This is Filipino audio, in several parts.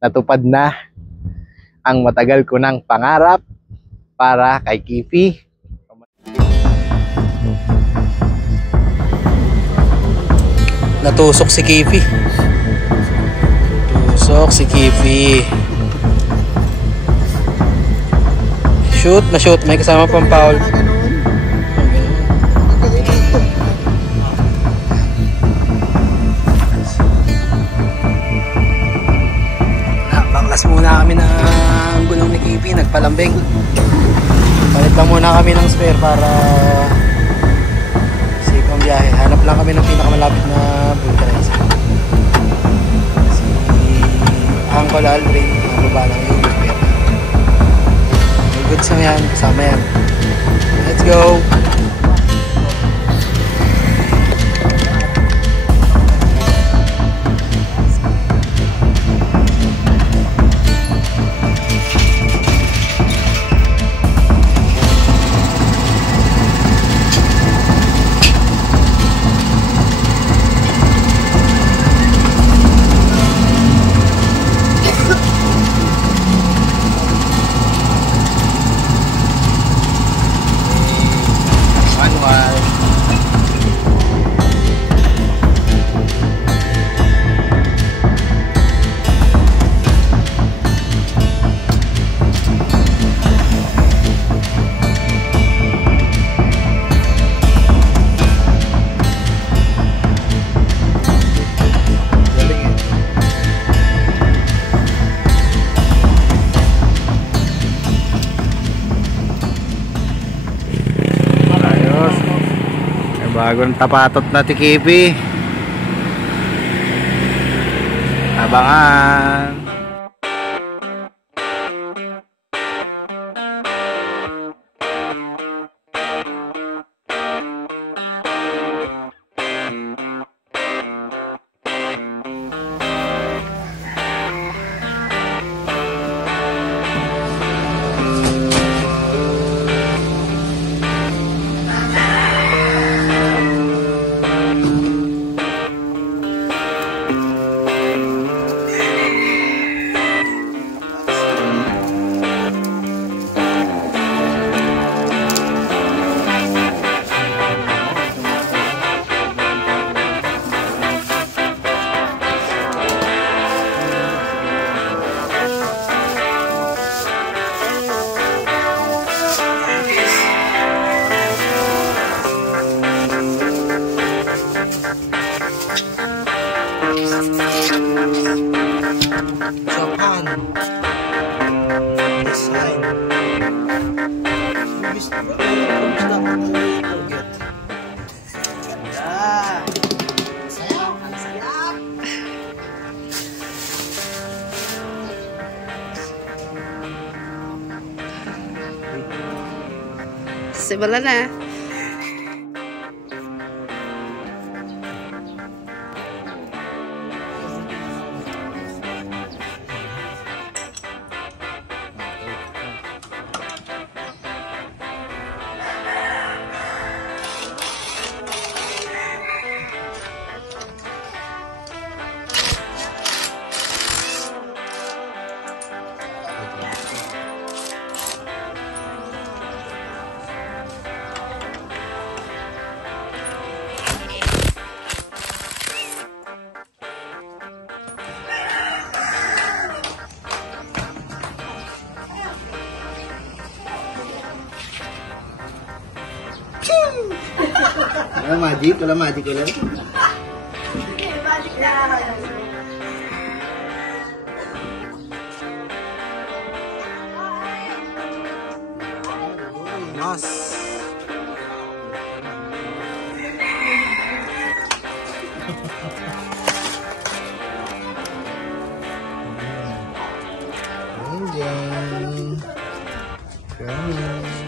natupad na ang matagal ko ng pangarap para kay Kifi. Natusok si Kifi. Tusok si Kifi. Shoot, ma-shoot. May kasama pang foul. Baklas muna kami ng gulong ni Kifi. Nagpalambing. Palit lang muna kami ng spare para safe ang biyahe. Hanap lang kami ng pinakamalapit na vulcanizer. Si Uncle Aldrin, baba lang yung spare. May goods lang yan, kasama yan. Let's go! Bagong tapatot na tikipi. Abangan. Japan. This side. Simula na. Wala magic? Wala magic ulit? Magic na. Mas. Anjay. Kami.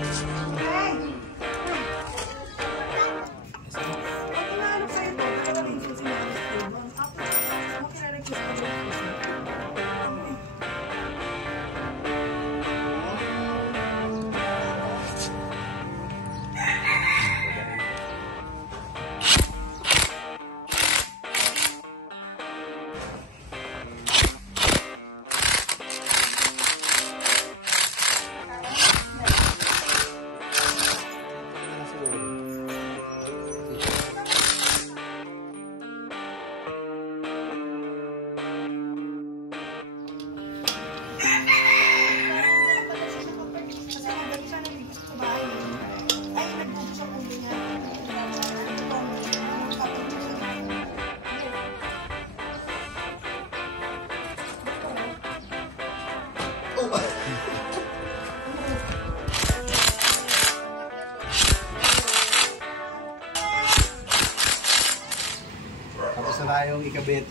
tayong ikabit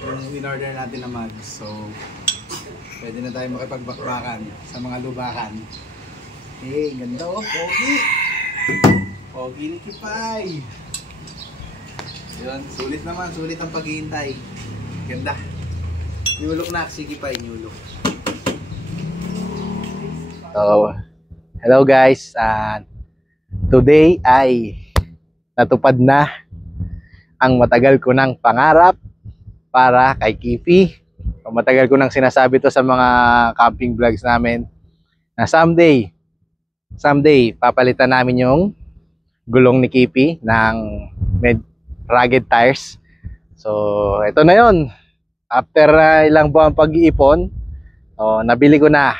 yung in-order natin na mags. So, pwede na tayo makipagbakbakan sa mga lubakan. Hey, ganda oh, pogi! Pogi ni Kipay! Yun, sulit naman, sulit ang paghihintay. Ganda. Nyulok na si Kipay, nyulok. So, hello guys. Today ay natupad na ang matagal ko ng pangarap para kay Kipi. So, matagal ko nang sinasabi to sa mga camping vlogs namin na someday papalitan namin yung gulong ni Kipi ng rugged tires. So, ito na yon. After ilang buwan pag-iipon, nabili ko na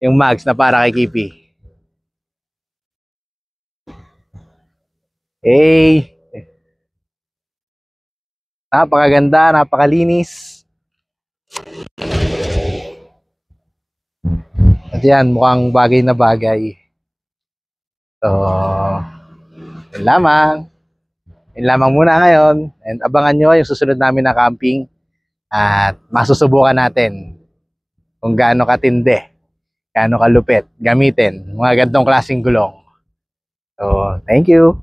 yung mags na para kay Kipi. Hey! Napakaganda, napakalinis. At yan, mukhang bagay na bagay. So, yun lamang. Yun lamang muna ngayon. And abangan nyo yung susunod namin na camping. At masusubukan natin kung gaano katindi, gaano kalupit gamitin mga gantong klaseng gulong. So, thank you.